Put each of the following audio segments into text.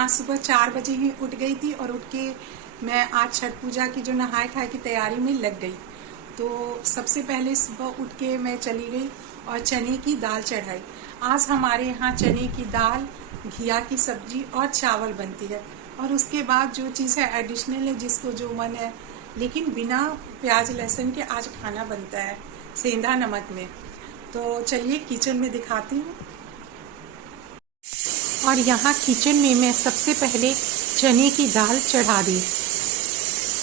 आज सुबह 4 बजे ही उठ गई थी और उठ के मैं आज छठ पूजा की जो नहाए खाए की तैयारी में लग गई। तो सबसे पहले सुबह उठ के मैं चली गई और चने की दाल चढ़ाई। आज हमारे यहाँ चने की दाल, घिया की सब्जी और चावल बनती है। और उसके बाद जो चीज़ है एडिशनल है, जिसको जो मन है, लेकिन बिना प्याज लहसुन के आज खाना बनता है सेंधा नमक में। तो चलिए किचन में दिखाती हूँ। और यहाँ किचन में मैं सबसे पहले चने की दाल चढ़ा दी।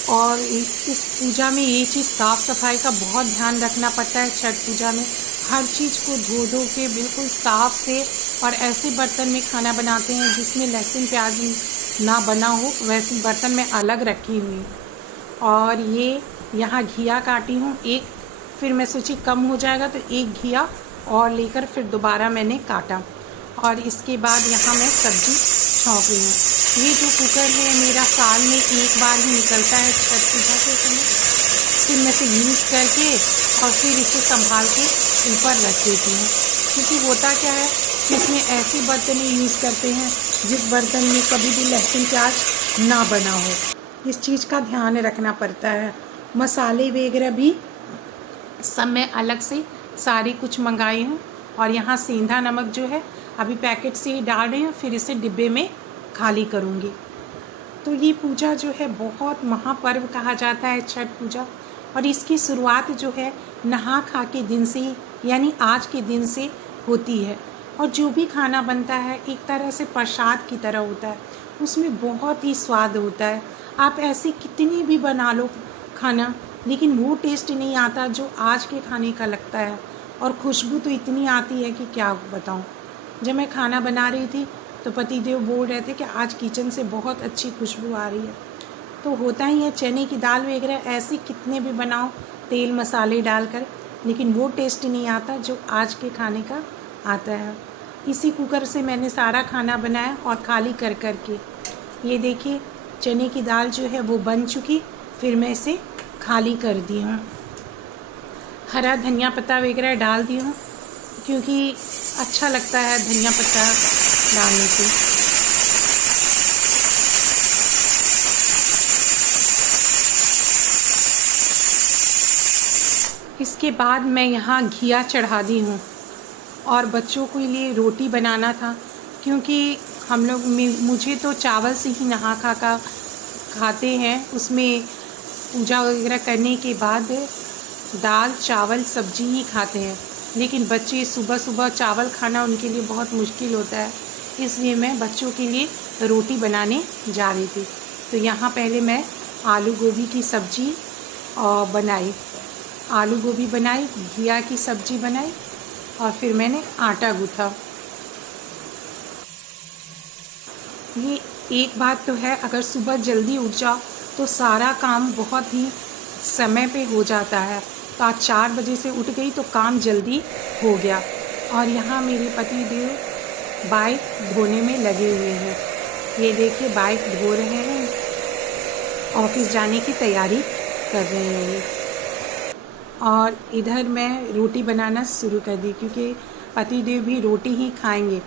और इस पूजा में ये चीज़ साफ़ सफाई का बहुत ध्यान रखना पड़ता है। छठ पूजा में हर चीज़ को धो के बिल्कुल साफ से और ऐसे बर्तन में खाना बनाते हैं जिसमें लहसुन प्याज ना बना हो, वैसे बर्तन में अलग रखी हुई। और ये यहाँ घिया काटी हूँ एक, फिर मैं सोची कम हो जाएगा तो एक घिया और लेकर फिर दोबारा मैंने काटा। और इसके बाद यहाँ मैं सब्जी छौंक रही हूँ। ये जो कुकर है मेरा साल में एक बार ही निकलता है छठ पूजा के समय, फिर मैं इसे यूज़ करके और फिर इसे संभाल के ऊपर रख देती हूँ। क्योंकि होता क्या है कि इसमें ऐसे बर्तन यूज़ करते हैं जिस बर्तन में कभी भी लहसुन प्याज ना बना हो। इस चीज़ का ध्यान रखना पड़ता है। मसाले वगैरह भी सब मैं अलग से सारी कुछ मंगाई हूँ। और यहाँ सेंधा नमक जो है अभी पैकेट से ही डाल रही हूँ, फिर इसे डिब्बे में खाली करूँगी। तो ये पूजा जो है बहुत महापर्व कहा जाता है छठ पूजा। और इसकी शुरुआत जो है नहा खा के दिन से, यानी आज के दिन से होती है। और जो भी खाना बनता है एक तरह से प्रसाद की तरह होता है, उसमें बहुत ही स्वाद होता है। आप ऐसे कितनी भी बना लो खाना, लेकिन वो टेस्ट नहीं आता जो आज के खाने का लगता है। और खुशबू तो इतनी आती है कि क्या बताऊँ। जब मैं खाना बना रही थी तो पतिदेव बोल रहे थे कि आज किचन से बहुत अच्छी खुशबू आ रही है। तो होता ही है, चने की दाल वगैरह ऐसे कितने भी बनाओ तेल मसाले डालकर, लेकिन वो टेस्ट नहीं आता जो आज के खाने का आता है। इसी कुकर से मैंने सारा खाना बनाया और खाली कर के ये देखिए चने की दाल जो है वो बन चुकी। फिर मैं इसे खाली कर दी हूँ। हरा धनिया पत्ता वगैरह डाल दी हूँ क्योंकि अच्छा लगता है धनिया पत्ता डालने से। इसके बाद मैं यहाँ घिया चढ़ा दी हूँ। और बच्चों के लिए रोटी बनाना था क्योंकि हम लोग मुझे तो चावल से ही नहा खा खाते हैं। उसमें पूजा वगैरह करने के बाद दाल चावल सब्जी ही खाते हैं। लेकिन बच्चे सुबह सुबह चावल खाना उनके लिए बहुत मुश्किल होता है, इसलिए मैं बच्चों के लिए रोटी बनाने जा रही थी। तो यहाँ पहले मैं आलू गोभी की सब्जी बनाई, आलू गोभी बनाई, घिया की सब्जी बनाई और फिर मैंने आटा गूँथा। ये एक बात तो है, अगर सुबह जल्दी उठ जाओ तो सारा काम बहुत ही समय पे हो जाता है। तो आज 4 बजे से उठ गई तो काम जल्दी हो गया। और यहाँ मेरे पति देव बाइक धोने में लगे हुए हैं। ये देखिए बाइक धो रहे हैं, ऑफिस जाने की तैयारी कर रहे हैं ये। और इधर मैं रोटी बनाना शुरू कर दी क्योंकि पति देव भी रोटी ही खाएंगे।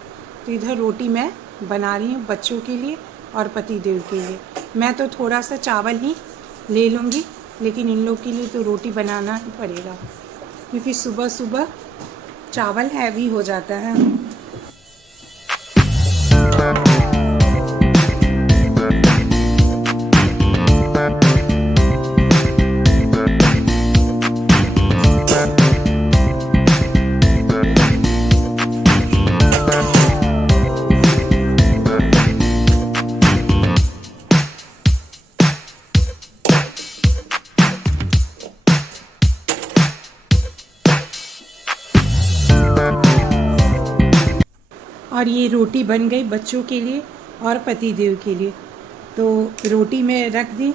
तो इधर रोटी मैं बना रही हूँ बच्चों के लिए और पति देव के लिए। मैं तो थोड़ा सा चावल ही ले लूँगी, लेकिन इन लोग के लिए तो रोटी बनाना ही पड़ेगा क्योंकि सुबह सुबह चावल हैवी हो जाता है। और ये रोटी बन गई बच्चों के लिए और पति देव के लिए। तो रोटी मैं रख दी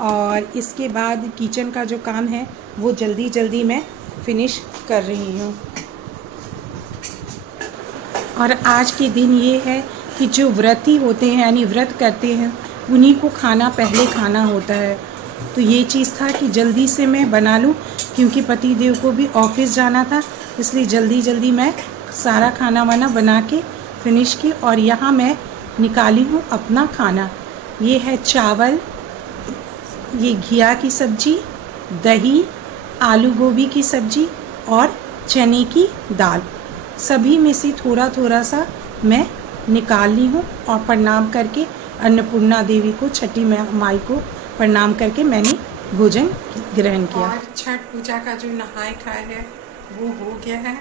और इसके बाद किचन का जो काम है वो जल्दी जल्दी मैं फिनिश कर रही हूँ। और आज के दिन ये है कि जो व्रती होते हैं यानी व्रत करते हैं उन्हीं को खाना पहले खाना होता है। तो ये चीज़ था कि जल्दी से मैं बना लूँ क्योंकि पति देव को भी ऑफिस जाना था, इसलिए जल्दी जल्दी मैं सारा खाना वाना बना के फिनिश की। और यहाँ मैं निकाली हूँ अपना खाना। ये है चावल, ये घिया की सब्जी, दही, आलू गोभी की सब्जी और चने की दाल। सभी में से थोड़ा थोड़ा सा मैं निकाल ली हूँ और प्रणाम करके अन्नपूर्णा देवी को, छठी माई को प्रणाम करके मैंने भोजन ग्रहण किया। और छठ पूजा का जो नहाय खाए है वो हो गया है।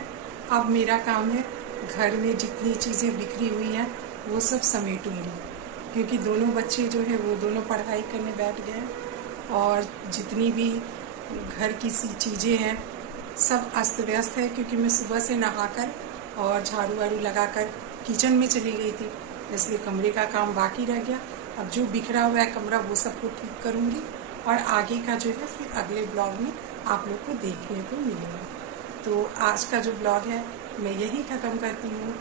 अब मेरा काम है घर में जितनी चीज़ें बिखरी हुई हैं वो सब समेटूंगी, क्योंकि दोनों बच्चे जो है वो दोनों पढ़ाई करने बैठ गए और जितनी भी घर की सी चीज़ें हैं सब अस्त व्यस्त है, क्योंकि मैं सुबह से नहाकर और झाड़ू वाड़ू लगाकर किचन में चली गई थी, इसलिए कमरे का काम बाकी रह गया। अब जो बिखरा हुआ है कमरा वो सबको ठीक करूँगी और आगे का जो है फिर अगले ब्लॉग में आप लोग को देखने को मिलेगा। तो आज का जो ब्लॉग है मैं यही ख़त्म करती हूँ।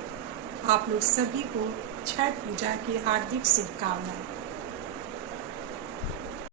आप लोग सभी को छठ पूजा की हार्दिक शुभकामनाएं।